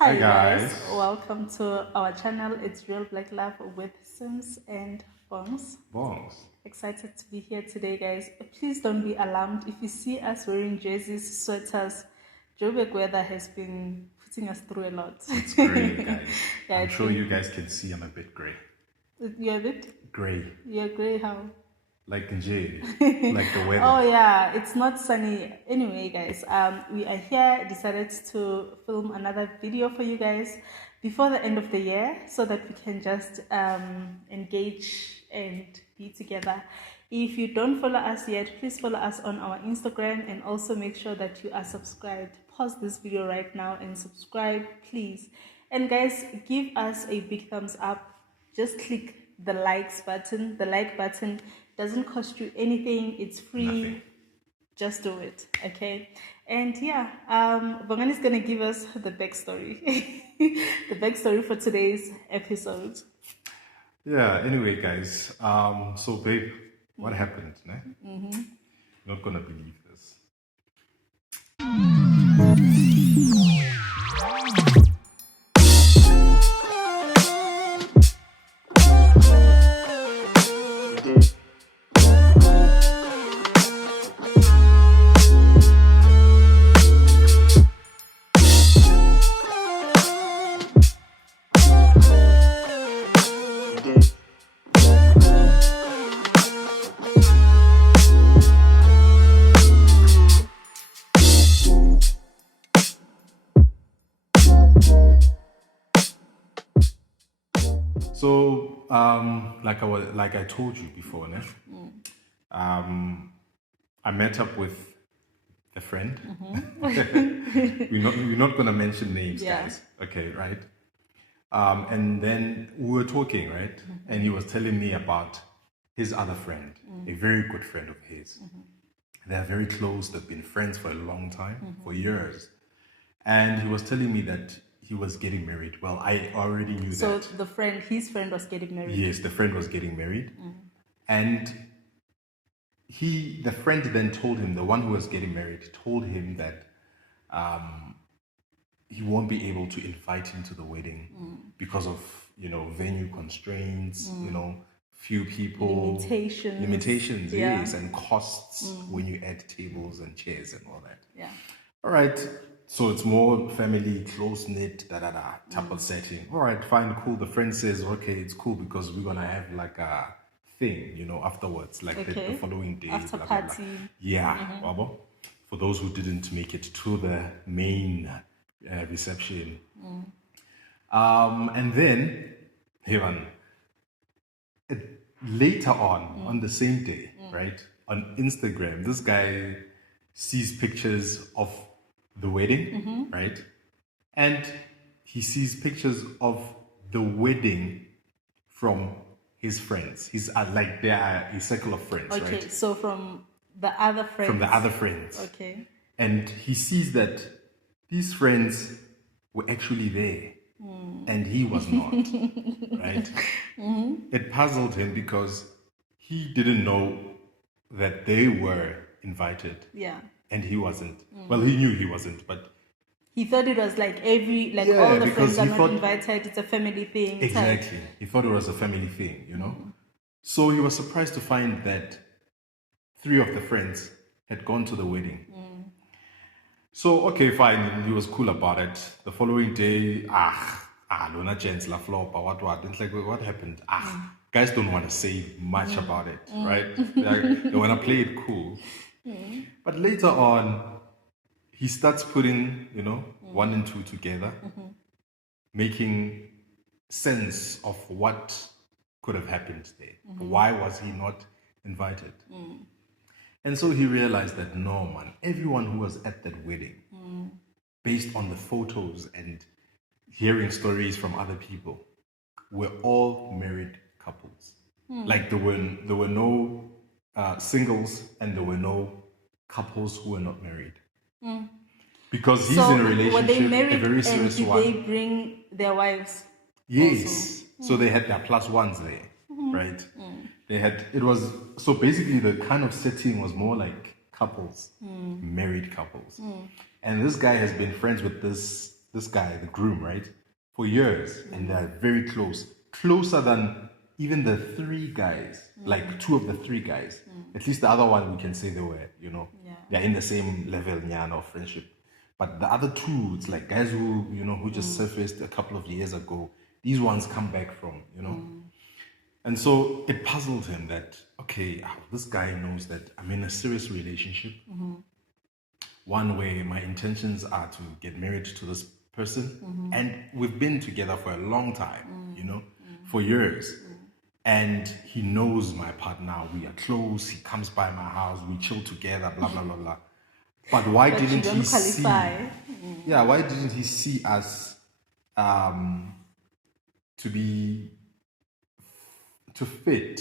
Hi guys, guys, welcome to our channel. It's Real Black Love with Sims and Bongs. Bongs. Excited to be here today, guys. Please don't be alarmed if you see us wearing jerseys, sweaters. Joburg weather has been putting us through a lot. It's grey, guys. Yeah, I'm sure you guys can see I'm a bit grey. You're a bit? Grey. You're grey how? Like in jail. Like the weather. Oh yeah, it's not sunny. Anyway, guys, we are here. Decided to film another video for you guys before the end of the year, so that we can just engage and be together. If you don't follow us yet, please follow us on our Instagram and also make sure that you are subscribed. Pause this video right now and subscribe, please. And guys, give us a big thumbs up. Just click the likes button. The like button doesn't cost you anything. It's free. Nothing. Just do it, okay? And yeah, Bongan is gonna give us the backstory. The backstory for today's episode. Yeah, anyway, guys. So babe, what happened? Ne? You're not gonna believe this. So, like I told you before, ne? I met up with a friend. we're not gonna mention names, Yeah. guys. Okay, right? And then we were talking, right? And he was telling me about his other friend, a very good friend of his. They're very close. They've been friends for a long time, for years. And he was telling me that he was getting married. Well, I already knew So that. his friend was getting married. Yes, the friend was getting married. And the friend then told him, the one who was getting married, told him that he won't be able to invite him to the wedding because of, venue constraints, few people. Limitations, Yeah. yes, and costs when you add tables and chairs and all that. Yeah. All right. So it's more family, close-knit, type of setting. All right, fine, cool. The friend says, okay, it's cool because we're going to have like a thing, afterwards, like the following day. After blah, blah, blah. party. Yeah, Wabo. For those who didn't make it to the main reception. And then, later on the same day, right, on Instagram, this guy sees pictures of the wedding, right? And he sees pictures of the wedding from his friends. They are a circle of friends, right? Okay, so from the other friends. From the other friends. Okay. And he sees that these friends were actually there and he was not, right? It puzzled him because he didn't know that they were invited. Yeah. And he wasn't. Well, he knew he wasn't, but he thought it was like all the friends are not invited. It's a family thing. Exactly. He thought it was a family thing, So he was surprised to find that 3 of the friends had gone to the wedding. So, okay, fine. He was cool about it. The following day, Lona Jens, La Flopa, what? It's like, what happened? Guys don't want to say much about it, right? They want to play it cool. But later on, he starts putting, 1 and 2 together, making sense of what could have happened there. Why was he not invited? And so he realized that no, man, everyone who was at that wedding, based on the photos and hearing stories from other people, were all married couples. Like there were no singles and there were no couples who were not married. Because he's in a relationship, were they married, a very serious one. Did they bring their wives? Yes. So they had their plus ones there, right? They had, so basically the kind of setting was more like couples, married couples. And this guy has been friends with this this guy, the groom, right, for years, and they're very close, closer than even the three guys, like two of the three guys. At least the other one, we can say they were, they're in the same level, of friendship. But the other two, it's like guys who just surfaced a couple of years ago. These ones come back from, And so it puzzled him that, okay, this guy knows that I'm in a serious relationship. One way my intentions are to get married to this person. And we've been together for a long time, for years. And he knows my partner. We are close. He comes by my house. We chill together, blah, blah, blah, blah. But why But didn't you don't he see? qualify. Yeah, why didn't he see us to fit,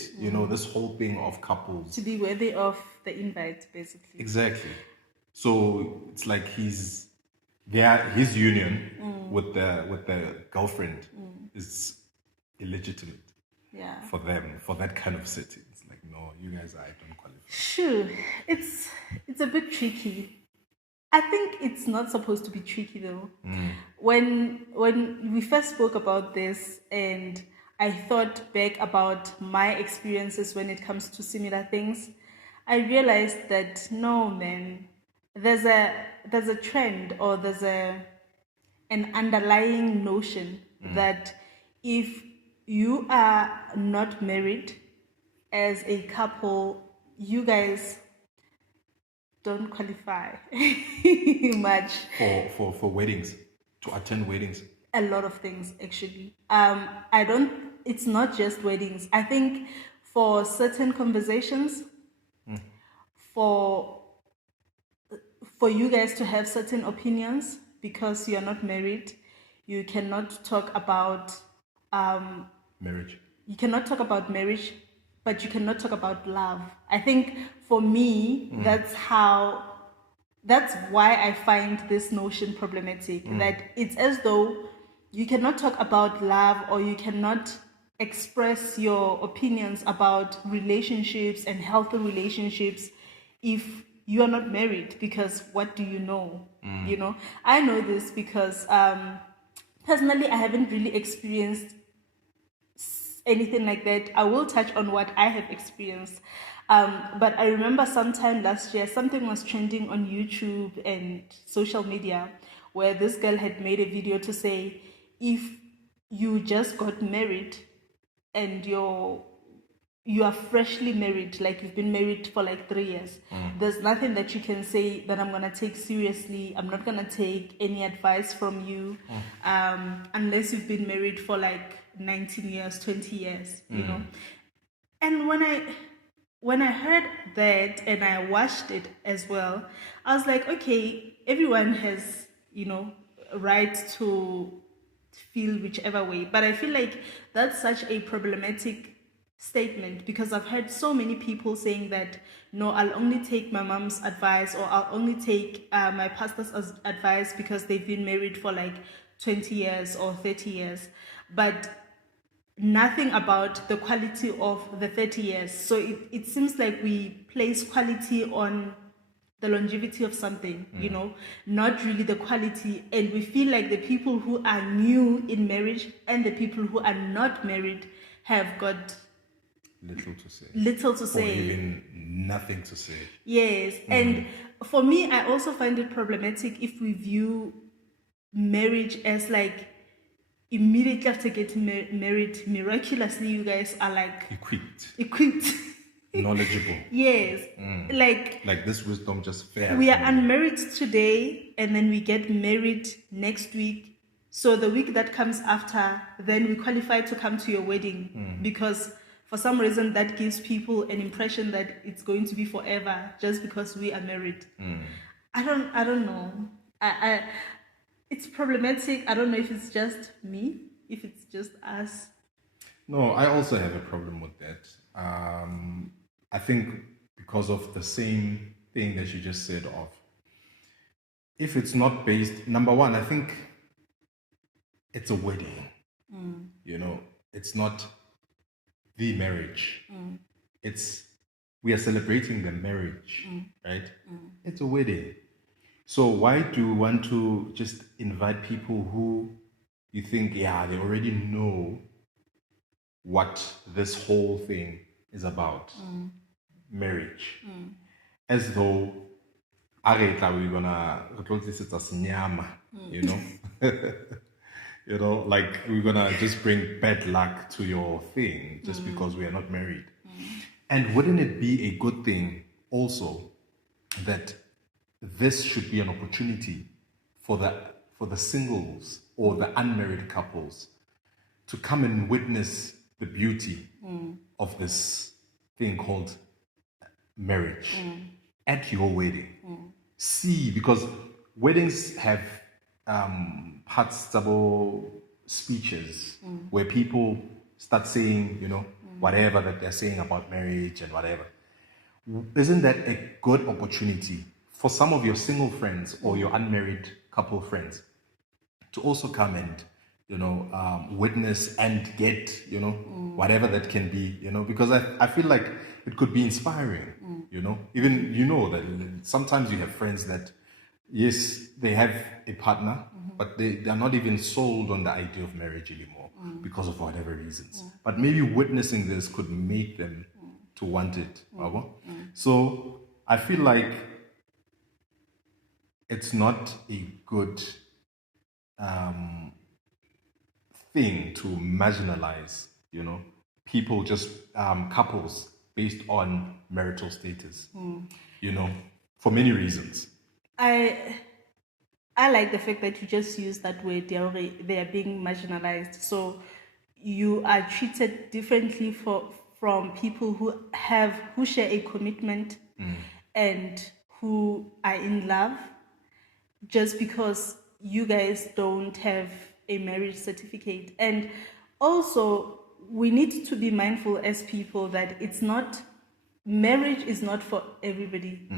this whole thing of couples? To be worthy of the invite, basically. Exactly. So it's like his union with the girlfriend is illegitimate for them, for that kind of setting. It's like, no, you guys don't qualify. Sure. It's a bit tricky. I think it's not supposed to be tricky though. When we first spoke about this and I thought back about my experiences when it comes to similar things, I realized that no, man, there's a trend, or there's an underlying notion that if you are not married as a couple, you guys don't qualify much for weddings, to attend weddings. A lot of things, actually. It's not just weddings. I think for certain conversations, for you guys to have certain opinions, because you're not married, you cannot talk about marriage. You cannot talk about marriage, but you cannot talk about love. I think for me, that's why I find this notion problematic. That it's as though you cannot talk about love, or you cannot express your opinions about relationships and healthy relationships if you are not married, because what do you know? I know this because personally I haven't really experienced anything like that. I will touch on what I have experienced. But I remember sometime last year, something was trending on YouTube and social media where this girl had made a video to say, if you just got married and you are freshly married, like you've been married for like 3 years, there's nothing that you can say that I'm going to take seriously. I'm not going to take any advice from you unless you've been married for like 19 years, 20 years, And when I heard that and I watched it as well, I was like, okay, everyone has, a right to feel whichever way. But I feel like that's such a problematic statement, because I've heard so many people saying that, no, I'll only take my mom's advice, or I'll only take my pastor's advice because they've been married for like 20 years or 30 years. But nothing about the quality of the 30 years. So it seems like we place quality on the longevity of something, not really the quality. And we feel like the people who are new in marriage and the people who are not married have got little to say. Or even nothing to say. Yes. And for me, I also find it problematic if we view marriage as like, immediately after getting married, miraculously you guys are like equipped knowledgeable. Yes. Like this wisdom just fell. We are unmarried today and then we get married next week, so the week that comes after, then we qualify to come to your wedding, because for some reason that gives people an impression that it's going to be forever just because we are married. I don't know. It's problematic. I don't know if it's just me, if it's just us. No, I also have a problem with that. I think because of the same thing that you just said of, if it's not based, number one, I think it's a wedding. It's not the marriage. We are celebrating the marriage, right? It's a wedding. So why do you want to just invite people who you think, yeah, they already know what this whole thing is about? Marriage. As though Areta, we're gonna this is a sinyama, you know? You know, like we're gonna just bring bad luck to your thing just because we are not married. And wouldn't it be a good thing also that this should be an opportunity for the singles or the unmarried couples to come and witness the beauty of this thing called marriage at your wedding. See, because weddings have heart-stable speeches where people start saying, you know, whatever that they're saying about marriage and whatever. Isn't that a good opportunity for some of your single friends or your unmarried couple friends to also come and, you know, witness and get, you know, whatever that can be, you know, because I feel like it could be inspiring, you know, even, you know, that sometimes you have friends that, yes, they have a partner, but they're not even sold on the idea of marriage anymore because of whatever reasons. But maybe witnessing this could make them to want it. So I feel like it's not a good thing to marginalize, you know, people, just couples based on marital status, you know, for many reasons. I like the fact that you just use that word. They are being marginalized. So you are treated differently from people who share a commitment and who are in love, just because you guys don't have a marriage certificate. And also, we need to be mindful as people that marriage is not for everybody.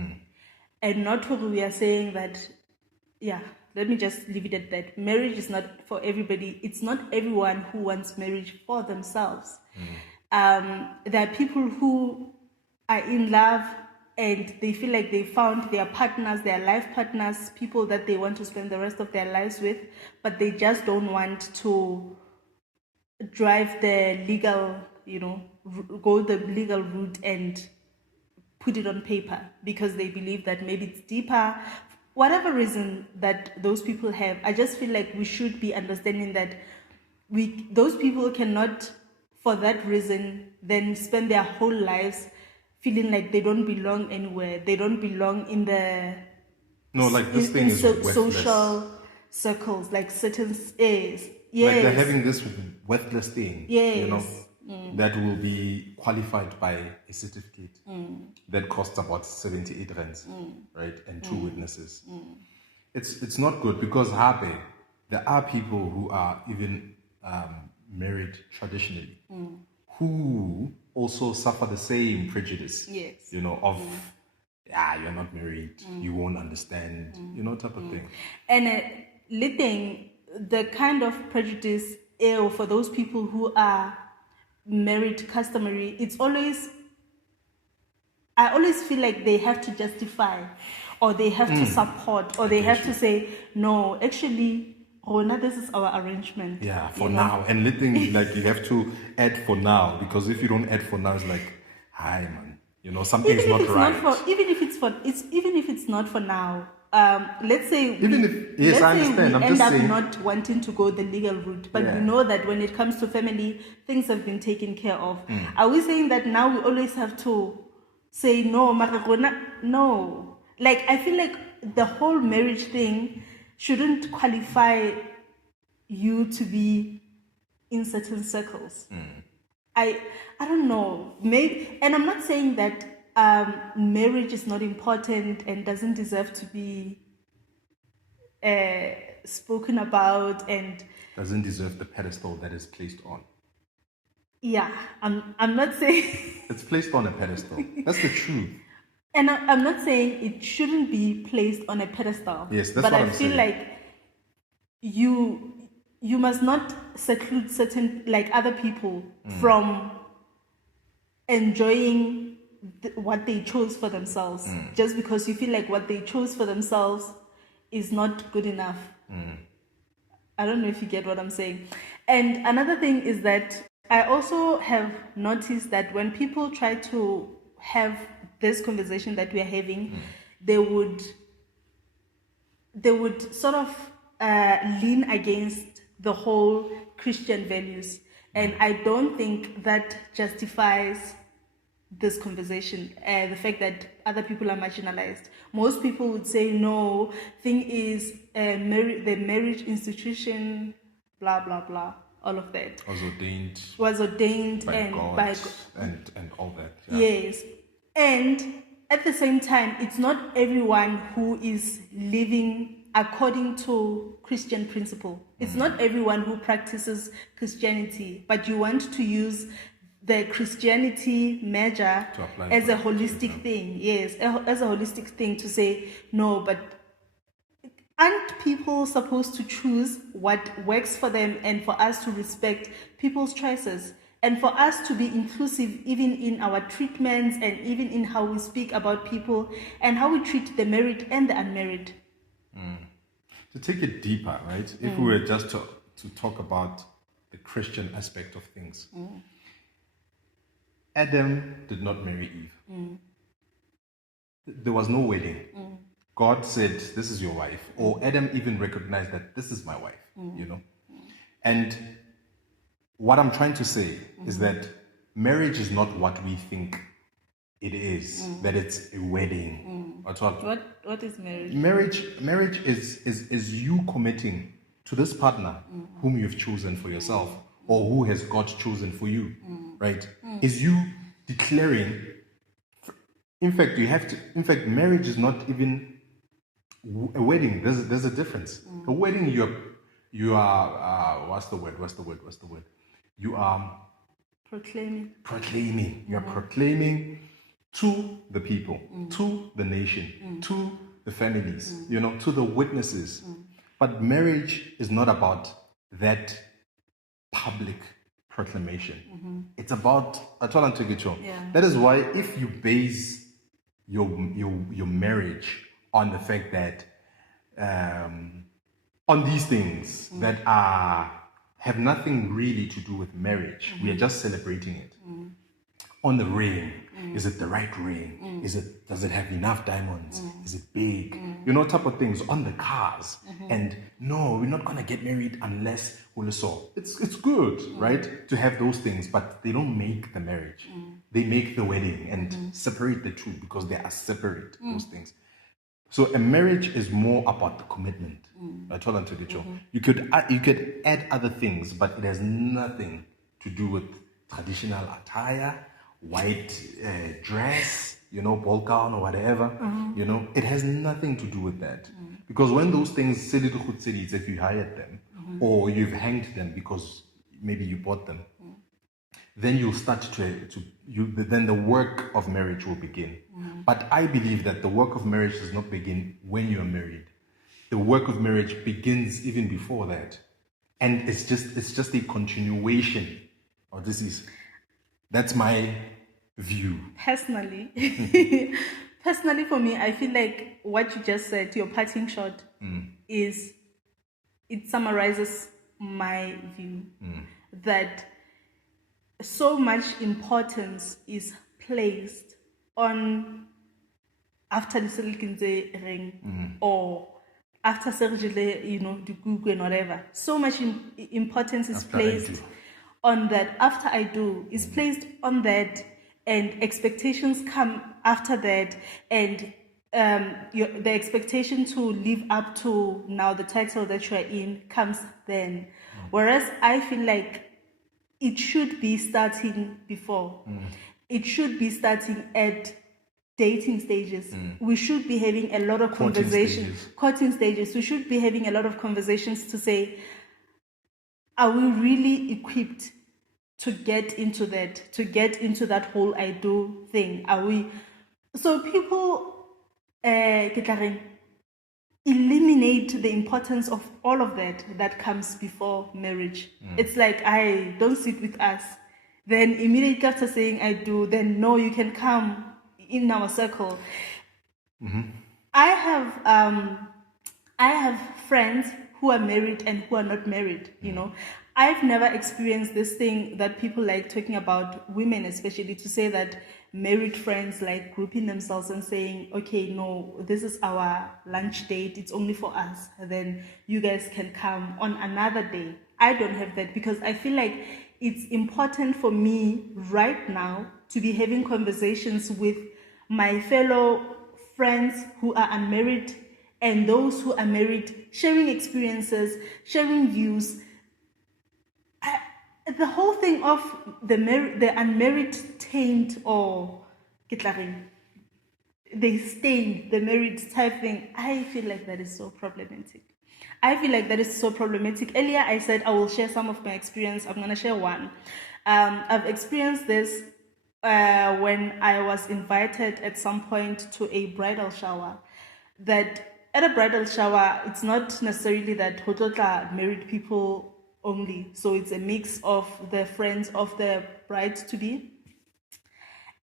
And not what we are saying that, yeah, let me just leave it at that. Marriage is not for everybody. It's not everyone who wants marriage for themselves. There are people who are in love and they feel like they found their partners, their life partners, people that they want to spend the rest of their lives with, but they just don't want to drive the legal, you know, go the legal route and put it on paper because they believe that maybe it's deeper. Whatever reason that those people have, I just feel like we should be understanding that those people cannot, for that reason, then spend their whole lives feeling like they don't belong anywhere. They don't belong in the Like this thing is worthless. social circles, like certain yes. Like they're having this worthless thing, yes. you know, that will be qualified by a certificate that costs about 78 rands, right? And two witnesses. It's not good because there are people who are even married traditionally who also suffer the same prejudice, Yes. you know, of you're not married, you won't understand, you know, type of thing. And the kind of prejudice for those people who are married customary, I always feel like they have to justify or they have to support or they have to say, no, actually, Rona, this is our arrangement. Yeah, for now. And letting, like, you have to add for now, because if you don't add for now, it's like, hi, man, you know, something's not right. Even if it's not for now. Let's say I understand. We end up not wanting to go the legal route, but we know that when it comes to family, things have been taken care of. Are we saying that now we always have to say no, no? Like, I feel like the whole marriage thing shouldn't qualify you to be in certain circles. I don't know. Maybe, and I'm not saying that marriage is not important and doesn't deserve to be spoken about and doesn't deserve the pedestal that is placed on. Yeah, I'm not saying it's placed on a pedestal. That's the truth. And I'm not saying it shouldn't be placed on a pedestal. Yes, that's what I'm saying. But I feel like you must not seclude certain, like, other people from enjoying what they chose for themselves, just because you feel like what they chose for themselves is not good enough. I don't know if you get what I'm saying. And another thing is that I also have noticed that when people try to have this conversation that we are having, they would sort of lean against the whole Christian values. And I don't think that justifies this conversation, the fact that other people are marginalized. Most people would say, no, thing is, the marriage institution, blah, blah, blah, all of that. Was ordained by and God by and all that. Yeah. Yes. And at the same time, it's not everyone who is living according to Christian principle. It's not everyone who practices Christianity, but you want to use the Christianity measure as a holistic thing. Yes, as a holistic thing to say, no, but aren't people supposed to choose what works for them and for us to respect people's choices? And for us to be inclusive even in our treatments and even in how we speak about people and how we treat the married and the unmarried. To take it deeper, right? If we were just to talk about the Christian aspect of things, Adam did not marry Eve. There was no wedding. God said, this is your wife. Or Adam even recognized that this is my wife, you know. And what I'm trying to say is that marriage is not what we think it is, that it's a wedding. What is marriage? Marriage is you committing to this partner whom you've chosen for yourself or who has God chosen for you, right? Is you declaring. In fact, marriage is not even a wedding. There's a difference. A wedding, you are what's the word? You are proclaiming. You are proclaiming to the people, to the nation, to the families, you know, to the witnesses. But marriage is not about that public proclamation. It's about That is why if you base your marriage on the fact that on these things that have nothing really to do with marriage, we are just celebrating it. On the ring, is it the right ring? Does it have enough diamonds? Is it big? You know, type of things. On the cars, and no, we're not gonna get married unless it's good, right, to have those things, but they don't make the marriage. They make the wedding and separate the two because they are separate. Those things. So a marriage is more about the commitment. You could add other things, but it has nothing to do with traditional attire, white dress, you know, ball gown or whatever. You know, it has nothing to do with that. Because when those things, if you hired them or you've hanged them because maybe you bought them, then you'll start then the work of marriage will begin. But I believe that the work of marriage does not begin when you're married. The work of marriage begins even before that. And it's just a continuation of that's my view. Personally, for me, I feel like what you just said, your parting shot, it summarizes my view that so much importance is placed on after the Selikinze ring or after surgery, you know, the Google and whatever. So much importance is placed on that. After I do, is placed on that, and expectations come after that, and the expectation to live up to now the title that you are in comes then. Whereas I feel like it should be starting before. It should be starting at dating stages. We should be having a lot of conversations. Courting stages. We should be having a lot of conversations to say, are we really equipped to get into that whole I do thing? Are we? So people, eliminate the importance of all of that comes before marriage. It's like, I don't sit with us. Then immediately after saying I do, then no, you can come in our circle. I have I have friends who are married and who are not married, you know. I've never experienced this thing that people like talking about, women especially, to say that married friends like grouping themselves and saying, okay, no, this is our lunch date, it's only for us, then you guys can come on another day. I don't have that because I feel like it's important for me right now to be having conversations with my fellow friends who are unmarried and those who are married, sharing experiences, sharing views. The whole thing of the unmarried taint, or they stain the married type thing, I feel like that is so problematic. Earlier, I said I will share some of my experience. I'm going to share one. I've experienced this when I was invited at some point to a bridal shower. That at a bridal shower, it's not necessarily that hototla married people only. So it's a mix of the friends of the bride to be.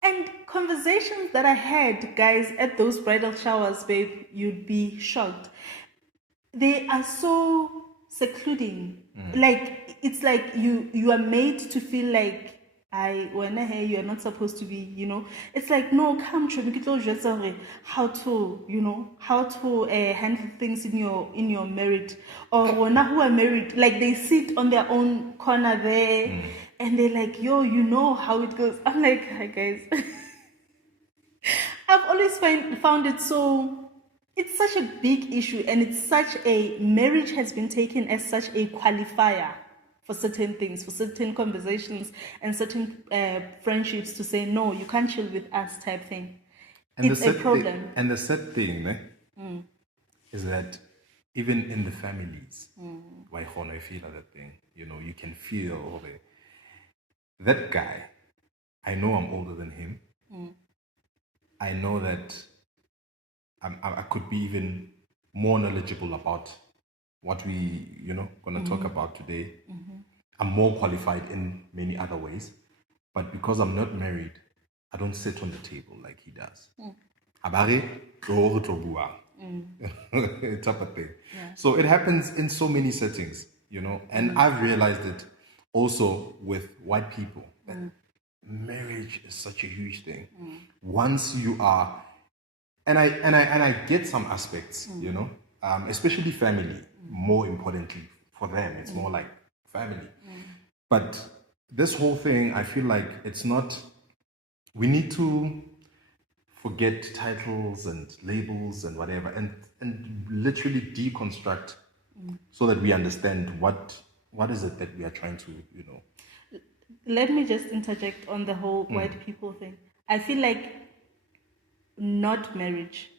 And conversations that I had, guys, at those bridal showers, babe, you'd be shocked. They are so secluding. Like, it's like you are made to feel like you are not supposed to be, you know. It's like, no, come how to, you know, how to handle things in your marriage. Or when who are married, like they sit on their own corner there and they're like, yo, you know how it goes. I'm like, hi guys. I've always found it so, it's such a big issue, and it's such a, marriage has been taken as such a qualifier for certain things, for certain conversations and certain friendships, to say, no, you can't chill with us type thing. And it's a problem. And the sad thing is that even in the families, why I feel that thing, you know, you can feel that guy, I know I'm older than him. I know that I could be even more knowledgeable about what we, you know, gonna talk about today. I'm more qualified in many other ways, but because I'm not married, I don't sit on the table like he does. Type of thing. Yeah. So it happens in so many settings, you know, and I've realized it also with white people. That marriage is such a huge thing. Once you are, and I get some aspects, you know, especially family. More importantly for them, it's more like family. But this whole thing, I feel like it's not. We need to forget titles and labels and whatever, and literally deconstruct, so that we understand what is it that we are trying to, you know. Let me just interject on the whole white people thing. I feel like not marriage.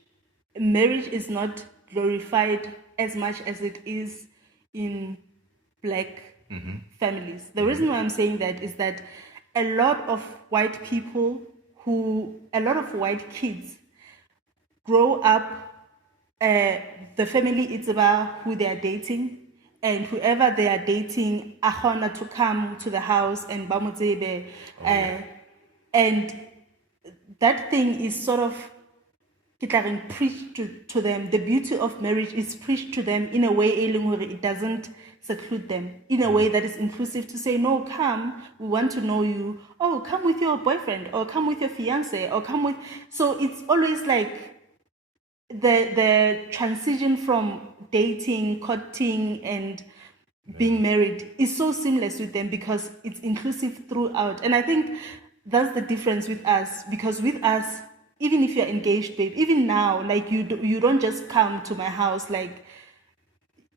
Marriage is not glorified as much as it is in black families. The reason why I'm saying that is that a lot of white kids grow up, the family is about who they are dating, and whoever they are dating, ahona to come to the house and bamutzebe, and that thing is sort of preached to them. The beauty of marriage is preached to them in a way it doesn't seclude them, in a way that is inclusive, to say, no, come, we want to know you. Oh, come with your boyfriend, or come with your fiance, or come with. So it's always like the transition from dating, courting, and being married is so seamless with them because it's inclusive throughout. And I think that's the difference with us, because with us, even if you're engaged, babe, even now, like you don't just come to my house, like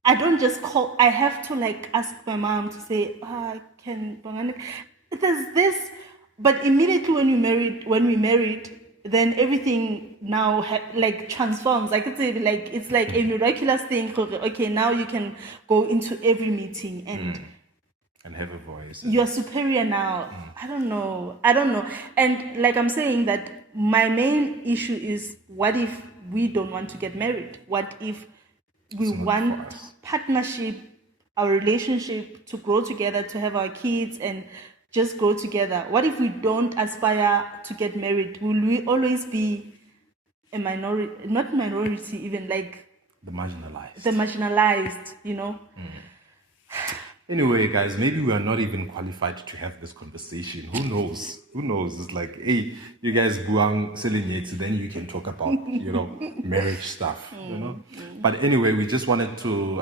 I don't just call. I have to like ask my mom to say, can there's this. But immediately when we married, then everything now like transforms. Like it's like a miraculous thing. Okay, now you can go into every meeting and have a voice. You're superior now. I don't know. And like I'm saying, that my main issue is, what if we don't want to get married? What if we want partnership, our relationship to grow together, to have our kids and just grow together? What if we don't aspire to get married? Will we always be a minority, not minority even, like The marginalized. The marginalized, you know. Anyway, guys, maybe we are not even qualified to have this conversation. Who knows? Who knows? It's like, hey, you guys buang selling it, then you can talk about, marriage stuff, But anyway, we just wanted to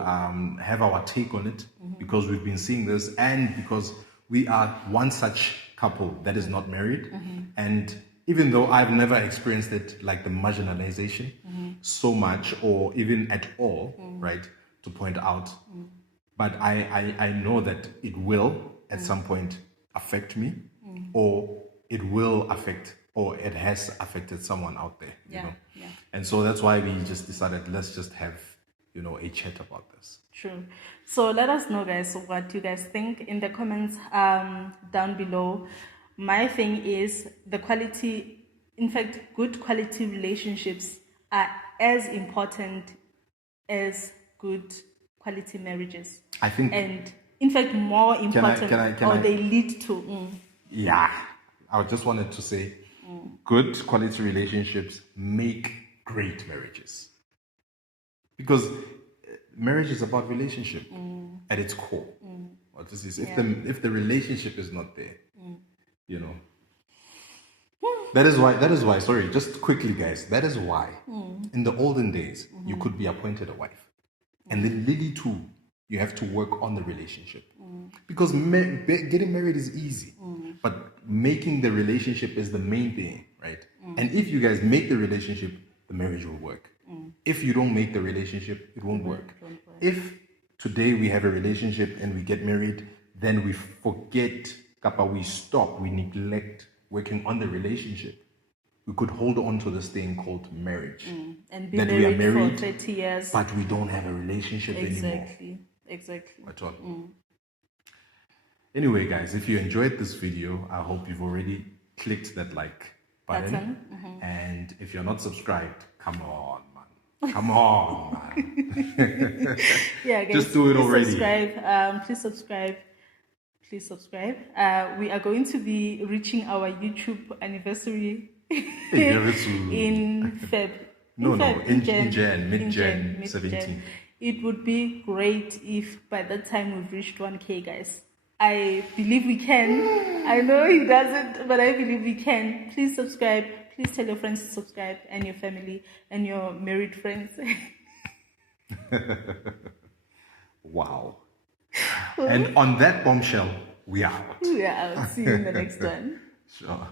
have our take on it because we've been seeing this and because we are one such couple that is not married. And even though I've never experienced it, like the marginalization so much or even at all, right, to point out. But I know that it will at some point affect me or it will affect or it has affected someone out there, you know. Yeah. And so that's why we just decided, let's just have, a chat about this. True. So let us know, guys, what you guys think in the comments down below. My thing is the quality, in fact, good quality relationships are as important as good quality marriages. I think, and in fact, more important, they lead to. Yeah, I just wanted to say, good quality relationships make great marriages, because marriage is about relationship at its core. What this is, if the relationship is not there, That is why. Sorry, just quickly, guys. That is why, in the olden days, you could be appointed a wife, and then Lily too. You have to work on the relationship, because getting married is easy, but making the relationship is the main thing, right? And if you guys make the relationship, the marriage will work. If you don't make the relationship, it won't work. If today we have a relationship and we get married, then we forget, we stop, we neglect working on the relationship. We could hold on to this thing called marriage. And be married for 30 years. But we don't have a relationship anymore. Exactly. At all. Anyway, guys, if you enjoyed this video, I hope you've already clicked that like button. And if you're not subscribed, come on, man. Come on, man. Yeah, guys, just do it already. Please subscribe. We are going to be reaching our YouTube anniversary in Feb. Mid-Jan 17. It would be great if by that time we've reached 1K, guys. I believe we can. I know he doesn't, but I believe we can. Please subscribe. Please tell your friends to subscribe, and your family and your married friends. Wow. And on that bombshell, we are out. We are out. See you in the next one. Sure.